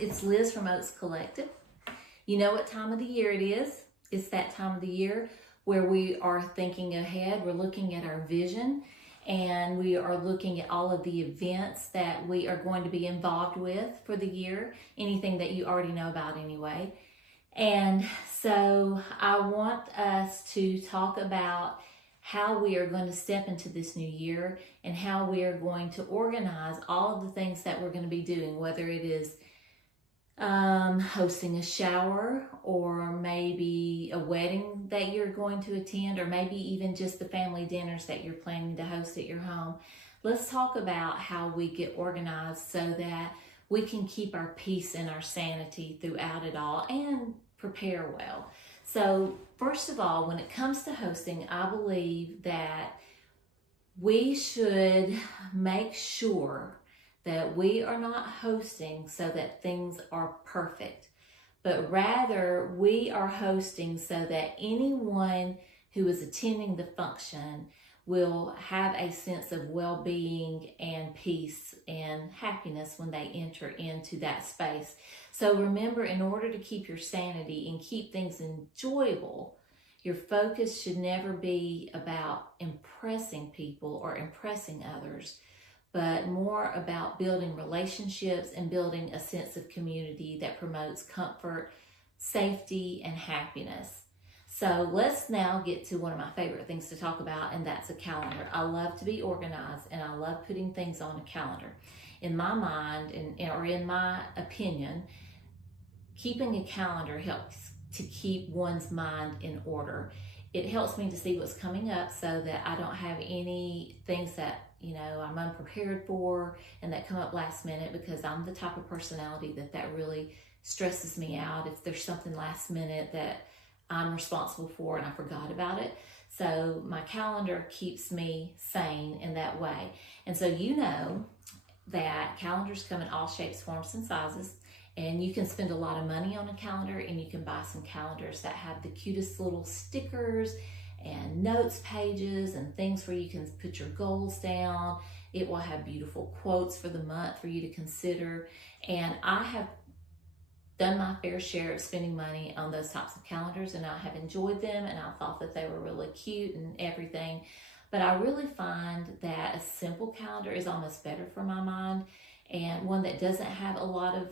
It's Liz from Oaks Collective. You know what time of the year it is. It's that time of the year where we are thinking ahead. We're looking at our vision and we are looking at all of the events that we are going to be involved with for the year, anything that you already know about anyway. And so I want us to talk about how we are going to step into this new year and how we are going to organize all of the things that we're going to be doing, whether it is hosting a shower, or maybe a wedding that you're going to attend, or maybe even just the family dinners that you're planning to host at your home. Let's talk about how we get organized so that we can keep our peace and our sanity throughout it all and prepare well. So first of all, when it comes to hosting, I believe that we should make sure that we are not hosting so that things are perfect, but rather we are hosting so that anyone who is attending the function will have a sense of well-being and peace and happiness when they enter into that space. So remember, in order to keep your sanity and keep things enjoyable, your focus should never be about impressing people or impressing others, but more about building relationships and building a sense of community that promotes comfort, safety, and happiness. So let's now get to one of my favorite things to talk about, and that's a calendar. I love to be organized, and I love putting things on a calendar. In my mind, or in my opinion, keeping a calendar helps to keep one's mind in order. It helps me to see what's coming up so that I don't have any things that I'm unprepared for and that come up last minute, because I'm the type of personality that really stresses me out if there's something last minute that I'm responsible for and I forgot about it. So my calendar keeps me sane in that way. And so you know that calendars come in all shapes, forms, and sizes. And you can spend a lot of money on a calendar, and you can buy some calendars that have the cutest little stickers and notes pages and things where you can put your goals down. It will have beautiful quotes for the month for you to consider. And I have done my fair share of spending money on those types of calendars, and I have enjoyed them, and I thought that they were really cute and everything. But I really find that a simple calendar is almost better for my mind, and one that doesn't have a lot of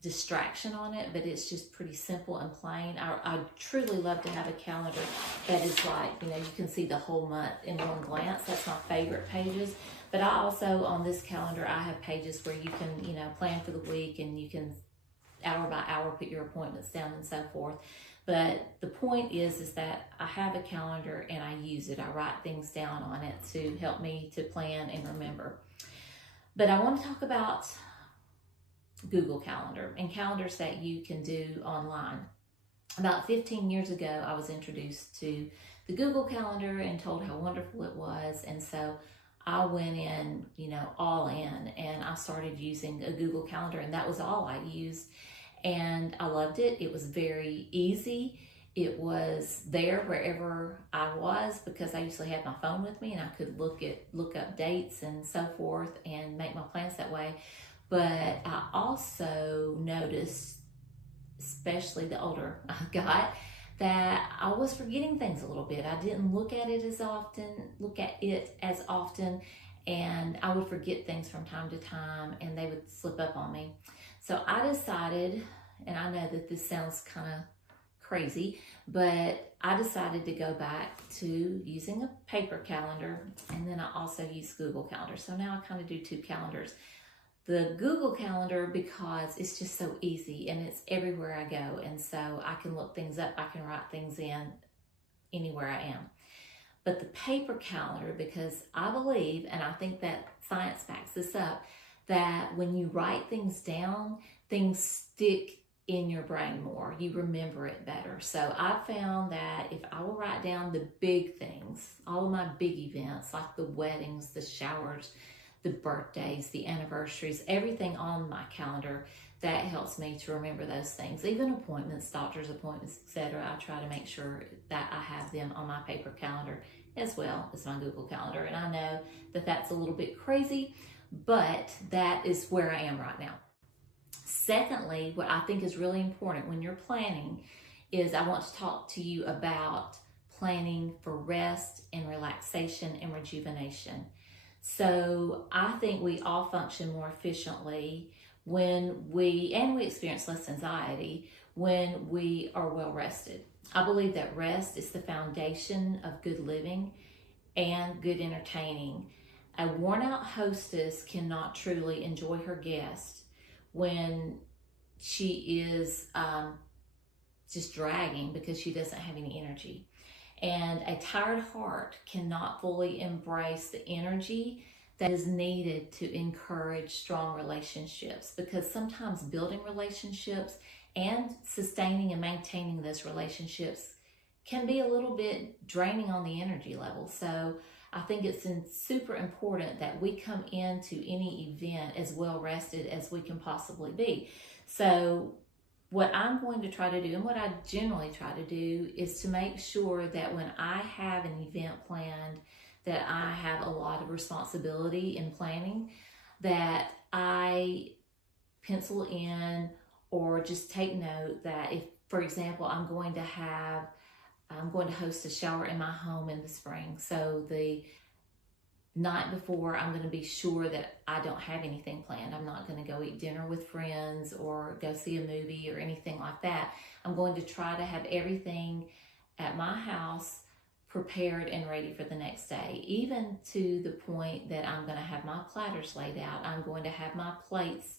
distraction on it, but it's just pretty simple and plain. I truly love to have a calendar that is like, you can see the whole month in one glance. That's my favorite pages. But I also, on this calendar, I have pages where you can, plan for the week, and you can hour by hour put your appointments down and so forth. But the point is that I have a calendar and I use it. I write things down on it to help me to plan and remember. But I want to talk about Google Calendar and calendars that you can do online. About 15 years ago, I was introduced to the Google Calendar and told how wonderful it was. And so I went in, all in, and I started using a Google Calendar, and that was all I used. And I loved it. It was very easy. It was there wherever I was, because I usually had my phone with me and I could look up dates and so forth and make my plans that way. But I also noticed, especially the older I got, that I was forgetting things a little bit. I didn't look at it as often, and I would forget things from time to time, and they would slip up on me. So I decided, and I know that this sounds kind of crazy, but I decided to go back to using a paper calendar, and then I also use Google Calendar. So now I kind of do two calendars. The Google Calendar, because it's just so easy and it's everywhere I go, and so I can look things up, I can write things in anywhere I am. But the paper calendar, because I believe, and I think that science backs this up, that when you write things down, things stick in your brain more. You remember it better. So I found that if I will write down the big things, all of my big events, like the weddings, the showers, the birthdays, the anniversaries, everything on my calendar, that helps me to remember those things. Even appointments, doctor's appointments, etc. I try to make sure that I have them on my paper calendar as well as my Google Calendar. And I know that that's a little bit crazy, but that is where I am right now. Secondly, what I think is really important when you're planning is I want to talk to you about planning for rest and relaxation and rejuvenation. So I think we all function more efficiently and we experience less anxiety when we are well rested. I believe that rest is the foundation of good living and good entertaining. A worn out hostess cannot truly enjoy her guest when she is just dragging because she doesn't have any energy. And a tired heart cannot fully embrace the energy that is needed to encourage strong relationships, because sometimes building relationships and sustaining and maintaining those relationships can be a little bit draining on the energy level. So I think it's super important that we come into any event as well rested as we can possibly be. So what I'm going to try to do, and what I generally try to do, is to make sure that when I have an event planned, that I have a lot of responsibility in planning, that I pencil in or just take note that if, for example, I'm going to host a shower in my home in the spring. So the night before, I'm going to be sure that I don't have anything planned. I'm not going to go eat dinner with friends or go see a movie or anything like that. I'm going to try to have everything at my house prepared and ready for the next day, even to the point that I'm going to have my platters laid out. I'm going to have my plates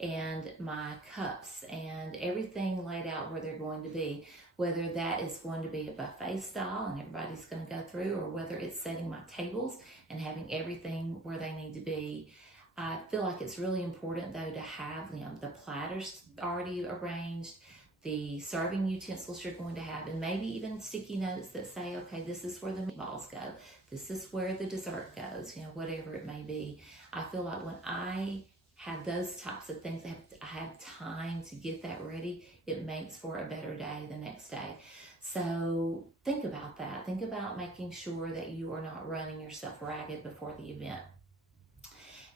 and my cups and everything laid out where they're going to be, whether that is going to be a buffet style and everybody's going to go through, or whether it's setting my tables and having everything where they need to be. I feel like it's really important though to have the platters already arranged, the serving utensils you're going to have, and maybe even sticky notes that say, okay, this is where the meatballs go, this is where the dessert goes, whatever it may be. I feel like when I have those types of things, I have time to get that ready, it makes for a better day the next day. So think about that. Think about making sure that you are not running yourself ragged before the event.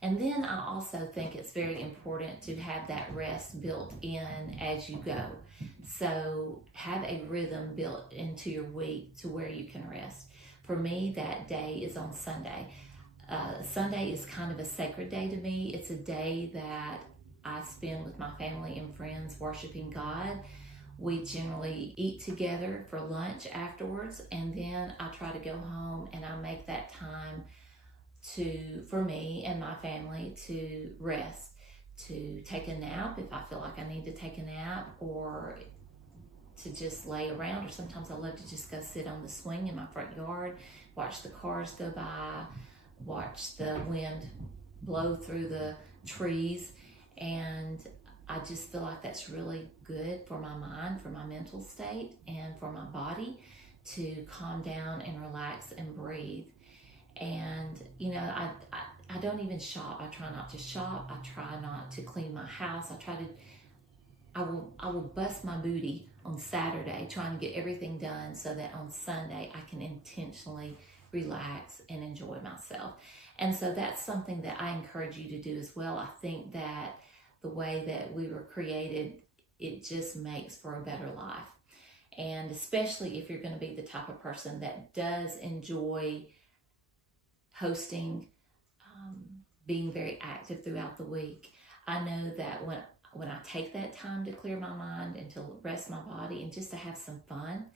And then I also think it's very important to have that rest built in as you go. So have a rhythm built into your week to where you can rest. For me, that day is on Sunday. Sunday is kind of a sacred day to me. It's a day that I spend with my family and friends worshiping God. We generally eat together for lunch afterwards, and then I try to go home and I make that time for me and my family to rest, to take a nap if I feel like I need to take a nap, or to just lay around, or sometimes I love to just go sit on the swing in my front yard, watch the cars go by, watch the wind blow through the trees, and I just feel like that's really good for my mind, for my mental state, and for my body to calm down and relax and breathe. And I don't even shop. I try not to shop. I try not to clean my house. I will bust my booty on Saturday trying to get everything done so that on Sunday I can intentionally relax and enjoy myself. And so that's something that I encourage you to do as well. I think that the way that we were created, it just makes for a better life. And especially if you're going to be the type of person that does enjoy hosting, being very active throughout the week. I know that when I take that time to clear my mind and to rest my body and just to have some fun,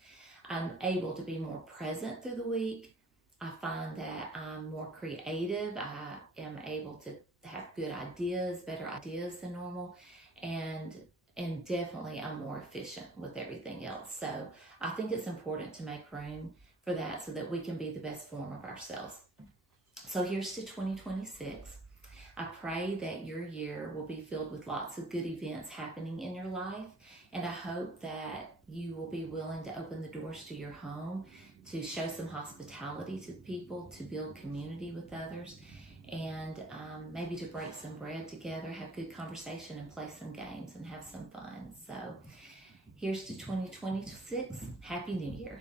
I'm able to be more present through the week. I find that I'm more creative. I am able to have good ideas, better ideas than normal, and definitely I'm more efficient with everything else. So I think it's important to make room for that so that we can be the best form of ourselves. So here's to 2026. I pray that your year will be filled with lots of good events happening in your life. And I hope that you will be willing to open the doors to your home, to show some hospitality to people, to build community with others, and maybe to break some bread together, have good conversation, and play some games and have some fun. So here's to 2026. Happy New Year.